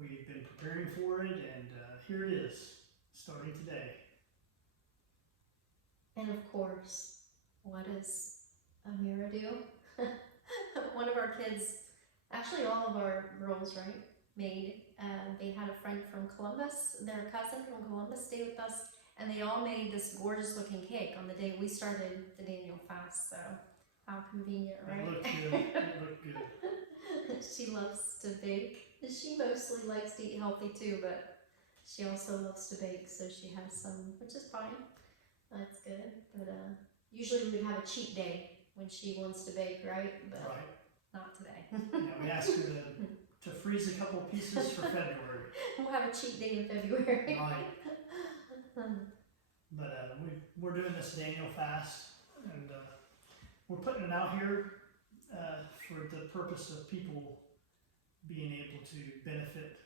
We've been preparing for it, and here it is, starting today. And of course, what does Amira do? One of our kids, actually all of our girls, right, they had a friend from Columbus, their cousin from Columbus stayed with us, and they all made this gorgeous looking cake on the day we started the Daniel fast, so how convenient, right? It looked good. It looked good. She loves to bake. She mostly likes to eat healthy too, but she also loves to bake, so she has some, which is fine. That's good. But usually we have a cheat day when she wants to bake, right? But right. Not today. Yeah, we asked her to freeze a couple pieces for February. We'll have a cheat day in February. Right. But we're doing this Daniel fast, and we're putting it out here for the purpose of people being able to benefit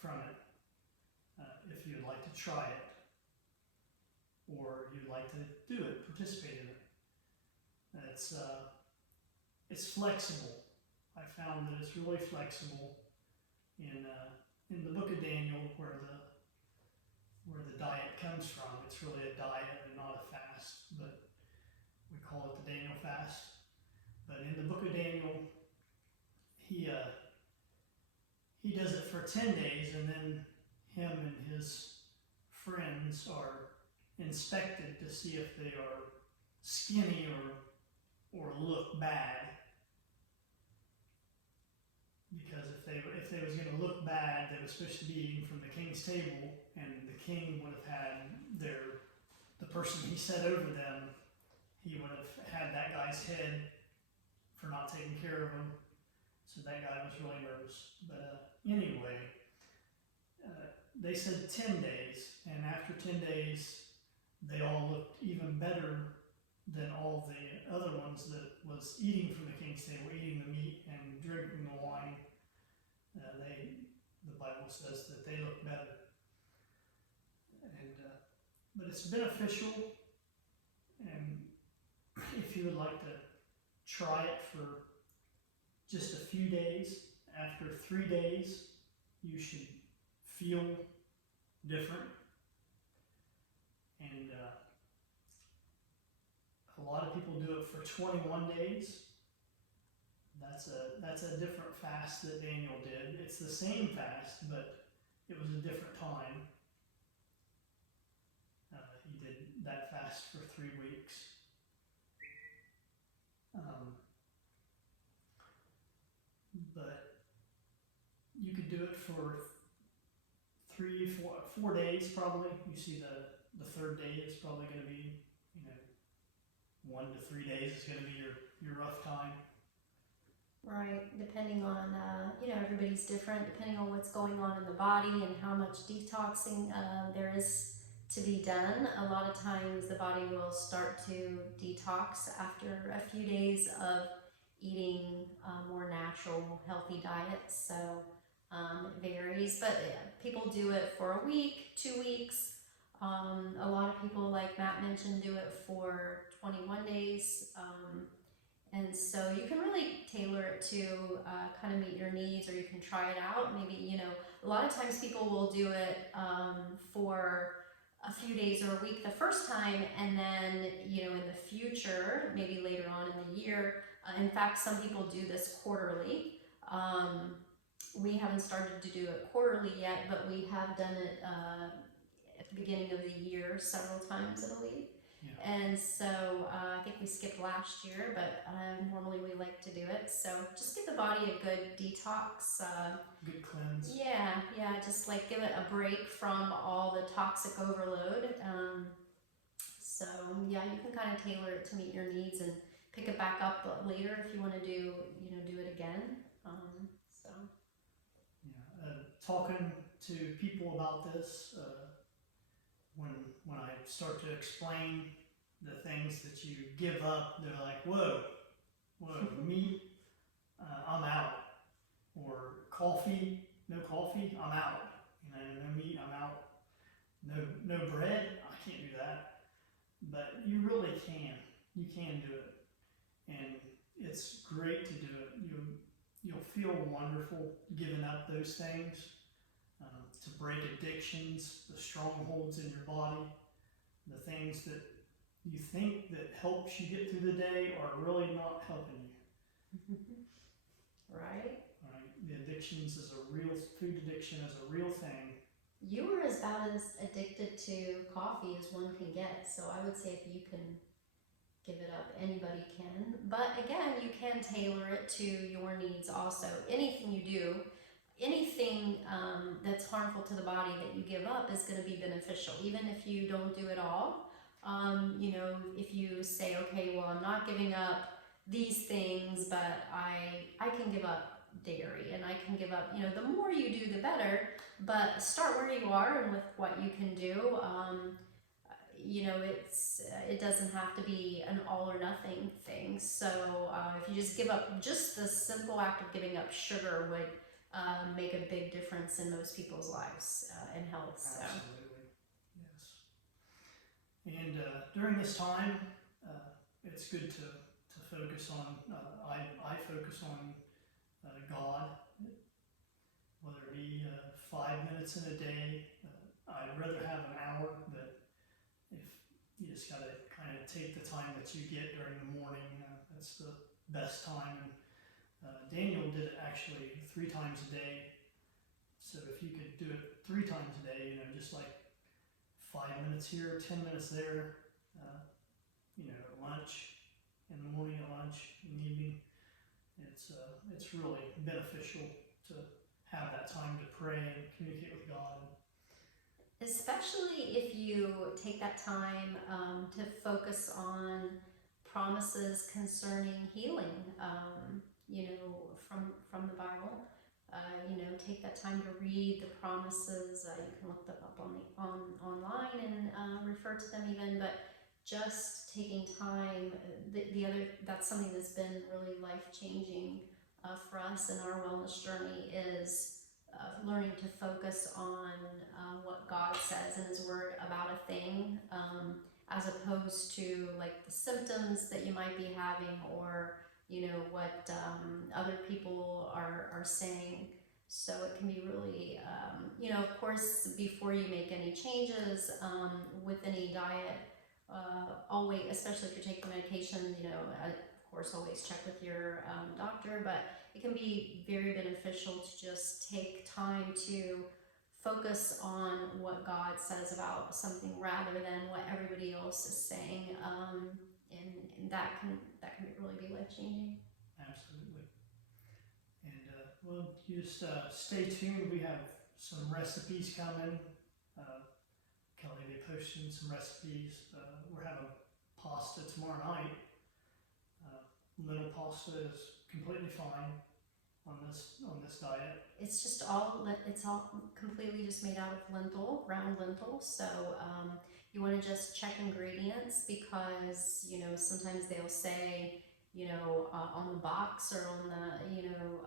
from it. If you'd like to try it, or you'd like to do it, participate in it. It's flexible. I found that it's really flexible in the book of Daniel, where the diet comes from. It's really a diet and not a fast, but we call it the Daniel fast. But in the book of Daniel, he does it for 10 days, and then him and his friends are inspected to see if they are skinny or look bad. Because if they was going to look bad, they were supposed to be eating from the king's table, and the king would have had the person he set over them, he would have had that guy's head for not taking care of him. So that guy was really nervous. But anyway, they said 10 days, and after 10 days, they all looked even better than all the other ones that was eating from the king's table, eating the meat and drinking the wine. The Bible says that they look better. And but it's beneficial, and if you would like to try it for just a few days, after 3 days, you should feel different. And a lot of people do it for 21 days. That's a different fast that Daniel did. It's the same fast, but it was a different time. He did that fast for 3 weeks. But you could do it for 4 days probably. You see the third day is probably going to be, 1 to 3 days is going to be your rough time. Right, depending on, everybody's different, depending on what's going on in the body and how much detoxing there is to be done. A lot of times the body will start to detox after a few days of eating more natural, healthy diets. So it varies, but people do it for a week, 2 weeks. A lot of people, like Matt mentioned, do it for 21 days. And so you can really tailor it to kind of meet your needs, or you can try it out. Maybe, a lot of times people will do it for a few days or a week the first time, and then, in the future, maybe later on in the year. In fact, some people do this quarterly. We haven't started to do it quarterly yet, but we have done it at the beginning of the year several times, I believe. Yeah. And so I think we skipped last year, but normally we like to do it. So just give the body a good detox. Good cleanse. Yeah, just like give it a break from all the toxic overload. So yeah, you can kind of tailor it to meet your needs and pick it back up later if you want to do it again. So yeah, talking to people about this. When I start to explain the things that you give up, they're like, whoa, meat, I'm out. Or coffee, no coffee, I'm out. No meat, I'm out. No bread, I can't do that. But you really can. You can do it. And it's great to do it. you'll feel wonderful giving up those things, to break addictions, the strongholds in your body, the things that you think that helps you get through the day are really not helping you. Right? Right? The addictions is a real, food addiction is a real thing. You were as bad as addicted to coffee as one can get, so I would say if you can give it up, anybody can. But again, you can tailor it to your needs also. Anything you do, anything that's harmful to the body that you give up is going to be beneficial, even if you don't do it all. You know, if you say, okay, well, I'm not giving up these things, but I can give up dairy and I can give up, you know, the more you do, the better. But start where you are and with what you can do. You know, it doesn't have to be an all or nothing thing. So if you just give up, just the simple act of giving up sugar would make a big difference in most people's lives and health. So. Absolutely, yes. And during this time, it's good to focus on, I focus on God, whether it be 5 minutes in a day. I'd rather have an hour, but if you just got to kind of take the time that you get during the morning, that's the best time. And Daniel did it actually 3 times a day. So if you could do it 3 times a day, you know, just like 5 minutes here, 10 minutes there, you know, at lunch, in the morning, at lunch, in the evening, it's really beneficial to have that time to pray and communicate with God. Especially if you take that time to focus on promises concerning healing, you know, from the Bible. You know, take that time to read the promises. You can look them up online and refer to them even. But just taking time, that's something that's been really life changing for us in our wellness journey is learning to focus on what God says in His Word about a thing, as opposed to like the symptoms that you might be having, or you know what other people are saying. So it can be really, you know, of course, before you make any changes with any diet, always, especially if you're taking medication, you know, of course, always check with your doctor, but it can be very beneficial to just take time to focus on what God says about something rather than what everybody else is saying, and that can really be life changing. Absolutely. And well, you just stay tuned. We have some recipes coming. Kelly, they posted some recipes. We're having pasta tomorrow night. Lentil pasta is completely fine on this diet. It's all completely just made out of round lentils. So you want to just check ingredients, because you know sometimes they'll say, you know, on the box or on the, you know,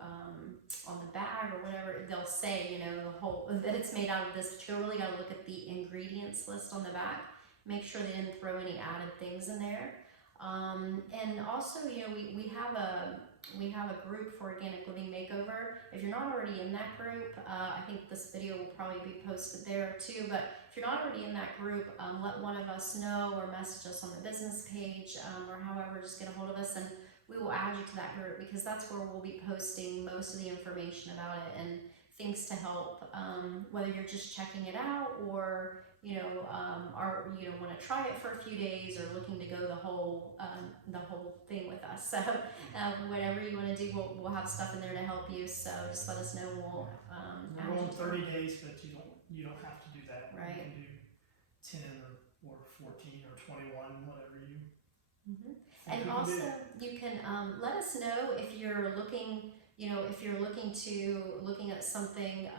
on the bag or whatever, they'll say, you know, that it's made out of this, but you really got to look at the ingredients list on the back. Make sure they didn't throw any added things in there. And also, you know, we have a group for Organic Living Makeover. If you're not already in that group, I think this video will probably be posted there too, but if you're not already in that group, let one of us know or message us on the business page, or however, just get a hold of us and we will add you to that group, because that's where we'll be posting most of the information about it and things to help, whether you're just checking it out or want to try it for a few days, or looking to go the whole thing with us. So whatever you want to do, we'll have stuff in there to help you. So just let us know. We'll we're going 30 days, but you don't have to do that. Right. You can do 10 or 14 or 21, whatever you. Mm-hmm. And also, you can let us know if you're looking. You know, if you're looking at something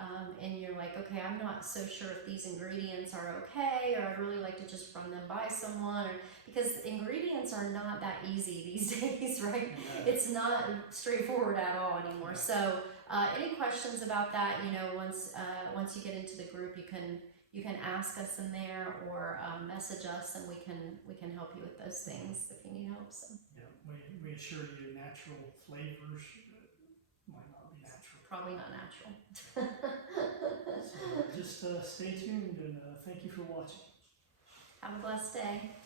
and you're like, okay, I'm not so sure if these ingredients are okay, or I'd really like to just run them by someone, or because ingredients are not that easy these days, right? Yeah. It's not straightforward at all anymore. Yeah. So any questions about that, you know, once you get into the group, you can ask us in there, or message us, and we can help you with those things if you need help. So. Yeah, we assure you natural flavors. might not be natural. Probably not natural. So just stay tuned and thank you for watching. Have a blessed day.